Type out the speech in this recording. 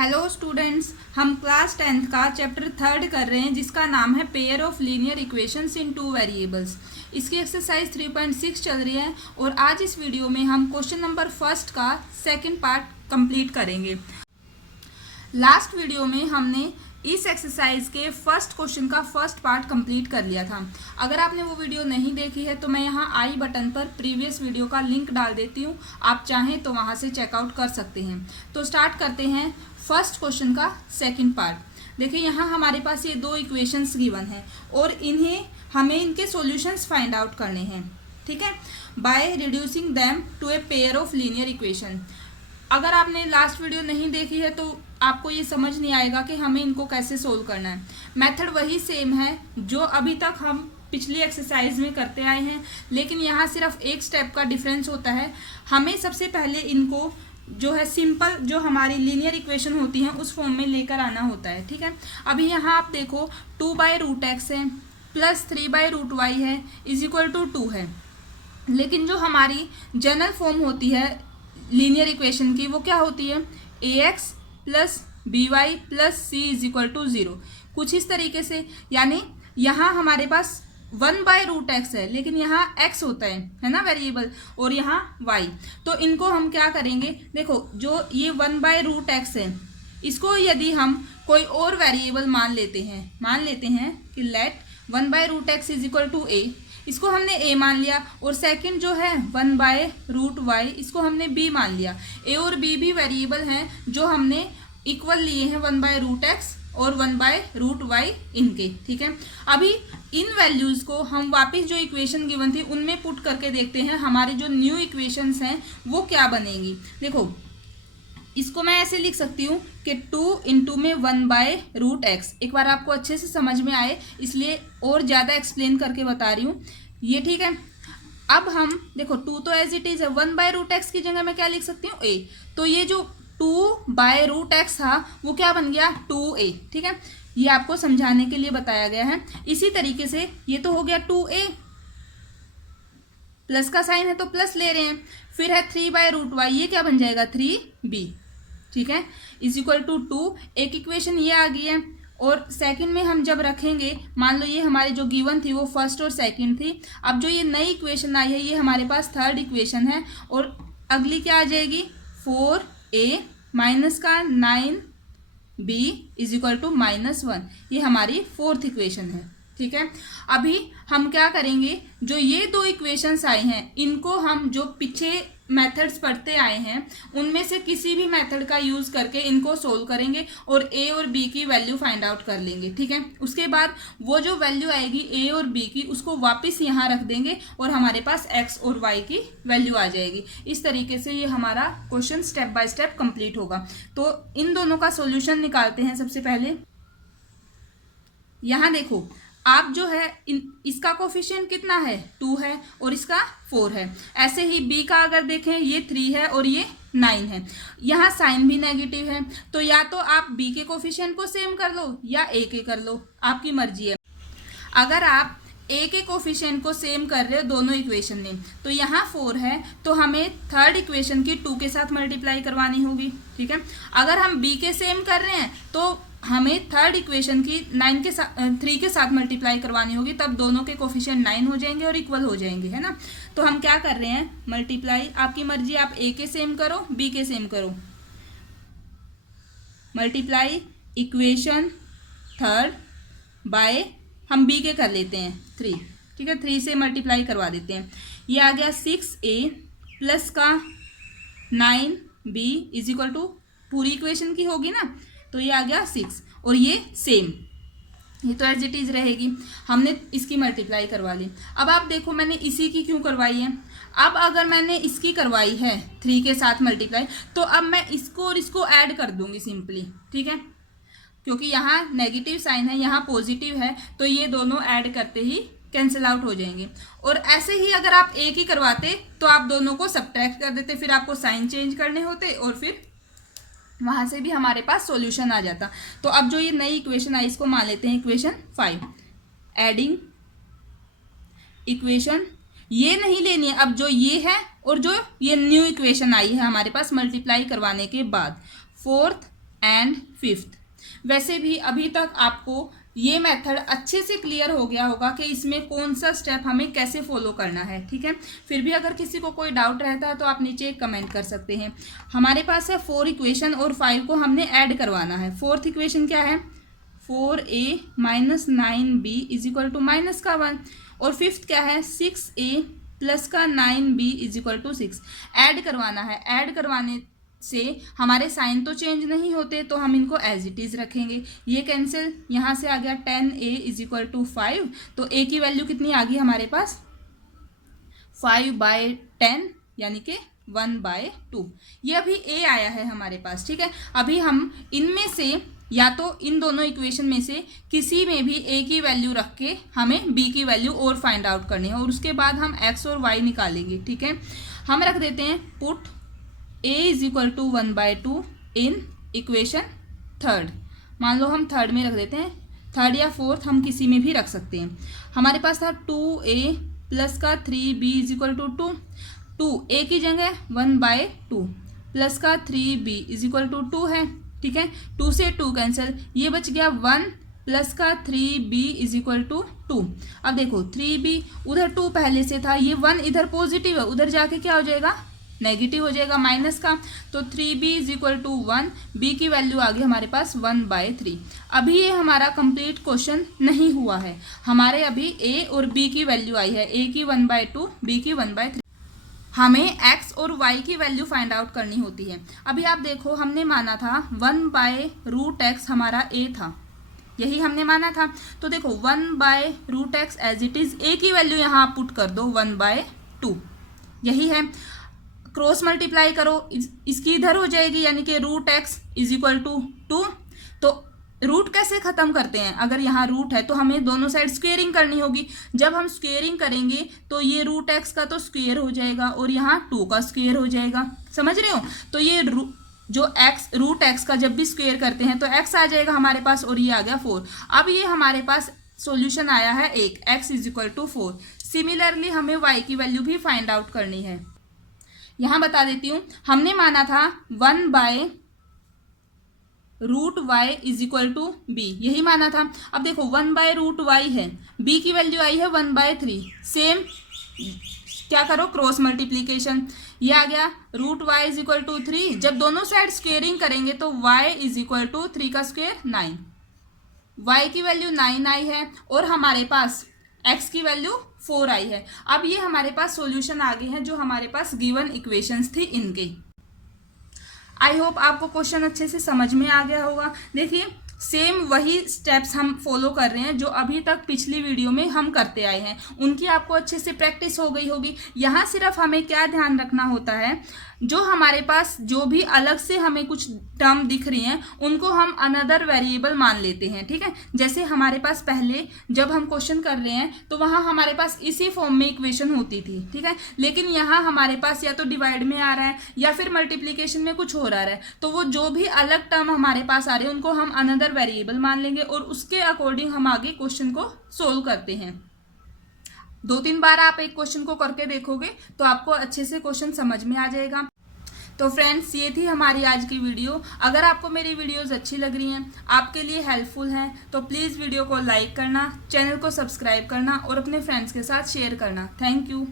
Hello students, हम class 10th का chapter 3 कर रहे हैं जिसका नाम है pair of linear equations in two variables. इसकी एक्सरसाइज 3.6 चल रही है और आज इस वीडियो में हम क्वेश्चन नंबर फर्स्ट का सेकंड पार्ट कंप्लीट करेंगे। लास्ट वीडियो में हमने इस एक्सरसाइज के फर्स्ट क्वेश्चन का फर्स्ट पार्ट कंप्लीट कर लिया था। अगर आपने वो वीडियो नहीं देखी है तो मैं यहाँ आई बटन पर प्रीवियस वीडियो का लिंक डाल देती हूँ, आप चाहें तो वहाँ से चेकआउट कर सकते हैं। तो स्टार्ट करते हैं फर्स्ट क्वेश्चन का सेकंड पार्ट। देखिए यहाँ हमारे पास ये दो इक्वेशंस गिवन हैं और हमें इनके सॉल्यूशंस फाइंड आउट करने हैं, ठीक है, by reducing them to a pair of linear equation. अगर आपने लास्ट वीडियो नहीं देखी है तो आपको ये समझ नहीं आएगा कि हमें इनको कैसे सोल्व करना है। मेथड वही सेम है जो अभी तक हम पिछली एक्सरसाइज में करते आए हैं, लेकिन यहाँ सिर्फ एक स्टेप का डिफरेंस होता है। हमें सबसे पहले इनको जो है सिंपल जो हमारी लीनियर इक्वेशन होती है उस फॉर्म में लेकर आना होता है, ठीक है। अभी यहाँ आप देखो 2/√x है प्लस 3/√y है इज इक्वल टू 2 है, लेकिन जो हमारी जनरल फॉर्म होती है लीनियर इक्वेशन की वो क्या होती है, ax plus by plus c is equal to 0, कुछ इस तरीके से। यानी यहाँ हमारे पास 1/√x है लेकिन यहाँ x होता है ना वेरिएबल, और यहाँ y। तो इनको हम क्या करेंगे, देखो जो ये 1/√x है इसको यदि हम कोई और वेरिएबल मान लेते हैं कि let 1/√x is equal to a, इसको हमने a मान लिया, और सेकंड जो है 1/√y इसको हमने b मान लिया। a और b भी वेरिएबल हैं जो हमने इक्वल लिए हैं 1/√x और 1/√y इनके, ठीक है। अभी इन वैल्यूज़ को हम वापस जो इक्वेशन गिवन थी उनमें पुट करके देखते हैं हमारी जो न्यू इक्वेशंस हैं वो क्या बनेंगी। देखो इसको मैं ऐसे लिख सकती हूँ कि 2 इंटू में 1/√x। एक बार आपको अच्छे से समझ में आए इसलिए और ज़्यादा एक्सप्लेन करके बता रही हूँ ये, ठीक है। अब हम देखो 2 तो एज इट इज़ है, 1/√x की जगह मैं क्या लिख सकती हूँ a, तो ये जो 2/√x था वो क्या बन गया 2a, ठीक है। ये आपको समझाने के लिए बताया गया है। इसी तरीके से ये तो हो गया 2a, प्लस का साइन है तो प्लस ले रहे हैं, फिर है 3/√y, ये क्या बन जाएगा 3b, ठीक है, इज इक्वल टू 2। एक इक्वेशन ये आ गई है, और सेकंड में हम जब रखेंगे, मान लो ये हमारी जो गिवन थी वो फर्स्ट और सेकंड थी, अब जो ये नई इक्वेशन आई है ये हमारे पास थर्ड इक्वेशन है, और अगली क्या आ जाएगी 4a माइनस का 9b इज इक्वल टू -1, ये हमारी फोर्थ इक्वेशन है, ठीक है। अभी हम क्या करेंगे, जो ये दो इक्वेशंस आई हैं इनको हम जो पीछे मेथड्स पढ़ते आए हैं उनमें से किसी भी मेथड का यूज़ करके इनको सोल्व करेंगे और a और b की वैल्यू फाइंड आउट कर लेंगे, ठीक है। उसके बाद वो जो वैल्यू आएगी a और b की उसको वापस यहाँ रख देंगे और हमारे पास x और y की वैल्यू आ जाएगी। इस तरीके से ये हमारा question step by step complete होगा। तो इन दोनों का सोल्यूशन निकालते हैं। सबसे पहले यहाँ देखो आप जो है इसका कोफिशिएंट कितना है 2 है और इसका 4 है। ऐसे ही b का अगर देखें ये 3 है और ये 9 है, यहाँ साइन भी नेगेटिव है, तो या तो आप b के कोफिशिएंट को सेम कर लो या a के कर लो, आपकी मर्जी है। अगर आप a के कोफिशिएंट को सेम कर रहे हो दोनों इक्वेशन में, तो यहाँ 4 है तो हमें थर्ड इक्वेशन की 2 के साथ मल्टीप्लाई करवानी होगी, ठीक है। अगर हम b के सेम कर रहे हैं तो हमें थर्ड इक्वेशन की 3 के साथ मल्टीप्लाई करवानी होगी, तब दोनों के कोफिशिएंट 9 हो जाएंगे और इक्वल हो जाएंगे, है ना। तो हम क्या कर रहे हैं मल्टीप्लाई, आपकी मर्जी, आप a के सेम करो b के सेम करो, मल्टीप्लाई इक्वेशन थर्ड बाय हम b के कर लेते हैं 3, ठीक है, 3 से मल्टीप्लाई करवा देते हैं। ये आ गया 6a प्लस का 9b इज इक्वल टू पूरी इक्वेशन की होगी ना, तो ये आ गया 6 और ये सेम, ये तो एज इट इज रहेगी। हमने इसकी मल्टीप्लाई करवा ली। अब आप देखो मैंने इसी की क्यों करवाई है। अब अगर मैंने इसकी करवाई है 3 के साथ मल्टीप्लाई, तो अब मैं इसको और इसको ऐड कर दूंगी सिंपली, ठीक है, क्योंकि यहाँ नेगेटिव साइन है यहाँ पॉजिटिव है, तो ये दोनों ऐड करते ही कैंसिल आउट हो जाएंगे। और ऐसे ही अगर आप एक ही करवाते तो आप दोनों को सब्ट्रैक्ट कर देते, फिर आपको साइन चेंज करने होते और फिर वहाँ से भी हमारे पास सॉल्यूशन आ जाता। तो अब जो ये नई इक्वेशन आई इसको मान लेते हैं इक्वेशन 5। एडिंग इक्वेशन ये नहीं लेनी है, अब जो ये है और जो ये न्यू इक्वेशन आई है हमारे पास मल्टीप्लाई करवाने के बाद, फोर्थ एंड फिफ्थ। वैसे भी अभी तक आपको ये मेथड अच्छे से क्लियर हो गया होगा कि इसमें कौन सा स्टेप हमें कैसे फॉलो करना है, ठीक है। फिर भी अगर किसी को कोई डाउट रहता है तो आप नीचे एक कमेंट कर सकते हैं। हमारे पास है 4 इक्वेशन और 5 को हमने ऐड करवाना है। फोर्थ इक्वेशन क्या है, 4a minus 9b is equal to minus का 1, और फिफ्थ क्या है, 6a प्लस का 9b is equal to 6। Add करवाना है। ऐड करवाने से हमारे साइन तो चेंज नहीं होते, तो हम इनको एज इट इज़ रखेंगे। ये कैंसिल, यहाँ से आ गया 10a इज इक्वल टू 5, तो a की वैल्यू कितनी आ गई हमारे पास, 5/10 यानी कि 1/2। ये अभी a आया है हमारे पास, ठीक है। अभी हम इनमें से या तो इन दोनों इक्वेशन में से किसी में भी a की वैल्यू रख के हमें b की वैल्यू और फाइंड आउट करनी है, और उसके बाद हम x और y निकालेंगे, ठीक है। हम रख देते हैं put a is equal to 1/2 in equation third. मान लो हम थर्ड में रख देते हैं, थर्ड या फोर्थ हम किसी में भी रख सकते हैं। हमारे पास था 2a प्लस का 3b is equal to 2। 2a की जगह 1/2 प्लस का 3b इज इक्वल टू 2 है, ठीक है। 2 से 2 कैंसिल, ये बच गया 1 प्लस का 3b इज इक्वल टू 2। अब देखो 3b उधर 2 पहले से था, ये 1 इधर पॉजिटिव है, उधर जाके क्या हो जाएगा, नेगेटिव हो जाएगा माइनस का, तो 3b is equal to 1, b की वैल्यू आ गई हमारे पास 1/3। अभी ये हमारा कंप्लीट क्वेश्चन नहीं हुआ है, हमारे अभी a और b की वैल्यू आई है, a की 1/2, b की 1/3। हमें x और y की वैल्यू फाइंड आउट करनी होती है। अभी आप देखो, हमने माना था 1/√x हमारा a था, यही हमने माना था। तो देखो 1/√x as it is, a की वैल्यू यहाँ आप पुट कर दो 1/2, यही है। क्रॉस मल्टीप्लाई करो, इसकी इधर हो जाएगी, यानी कि √x इज इक्वल टू 2। तो रूट कैसे खत्म करते हैं, अगर यहाँ रूट है तो हमें दोनों साइड स्क्वेयरिंग करनी होगी। जब हम स्क्वेयरिंग करेंगे तो ये √x का तो स्क्वेयर हो जाएगा और यहाँ 2 का स्क्वेयर हो जाएगा, समझ रहे हो। तो ये जो √x का जब भी स्क्वेयर करते हैं तो x आ जाएगा हमारे पास, और ये आ गया 4। अब ये हमारे पास सॉल्यूशन आया है 1, x is equal to 4। Similarly हमें y की वैल्यू भी फाइंड आउट करनी है। यहाँ बता देती हूँ, हमने माना था 1/√y is equal to b, यही माना था। अब देखो 1/√y है, b की वैल्यू आई है 1/3। सेम क्या करो, क्रॉस मल्टीप्लीकेशन, ये आ गया √y इज इक्वल टू 3। जब दोनों साइड स्क्वेयरिंग करेंगे तो y इज इक्वल टू 3 का स्क्वेयर 9, y की वैल्यू 9 आई है, और हमारे पास x की वैल्यू 4 आई है। अब ये हमारे पास सॉल्यूशन आ गए हैं जो हमारे पास गिवन इक्वेशंस थी इनके। आई होप आपको क्वेश्चन अच्छे से समझ में आ गया होगा। देखिए सेम वही स्टेप्स हम फॉलो कर रहे हैं जो अभी तक पिछली वीडियो में हम करते आए हैं, उनकी आपको अच्छे से प्रैक्टिस हो गई होगी। यहाँ सिर्फ हमें क्या ध्यान रखना होता है, जो हमारे पास जो भी अलग से हमें कुछ टर्म दिख रही हैं उनको हम अनदर वेरिएबल मान लेते हैं, ठीक है। जैसे हमारे पास पहले जब हम क्वेश्चन कर रहे हैं तो वहाँ हमारे पास इसी फॉर्म में इक्वेशन होती थी, ठीक है। लेकिन यहाँ हमारे पास या तो डिवाइड में आ रहा है या फिर मल्टीप्लीकेशन में कुछ हो रहा है, तो वो जो भी अलग टर्म हमारे पास आ रहे हैं उनको हम अनदर वेरिएबल मान लेंगे और उसके अकॉर्डिंग हम आगे क्वेश्चन को सोल्व करते हैं। 2-3 बार आप एक क्वेश्चन को करके देखोगे तो आपको अच्छे से क्वेश्चन समझ में आ जाएगा। तो फ्रेंड्स ये थी हमारी आज की वीडियो। अगर आपको मेरी वीडियोस अच्छी लग रही हैं, आपके लिए हेल्पफुल हैं, तो प्लीज़ वीडियो को लाइक करना, चैनल को सब्सक्राइब करना और अपने फ्रेंड्स के साथ शेयर करना। Thank you.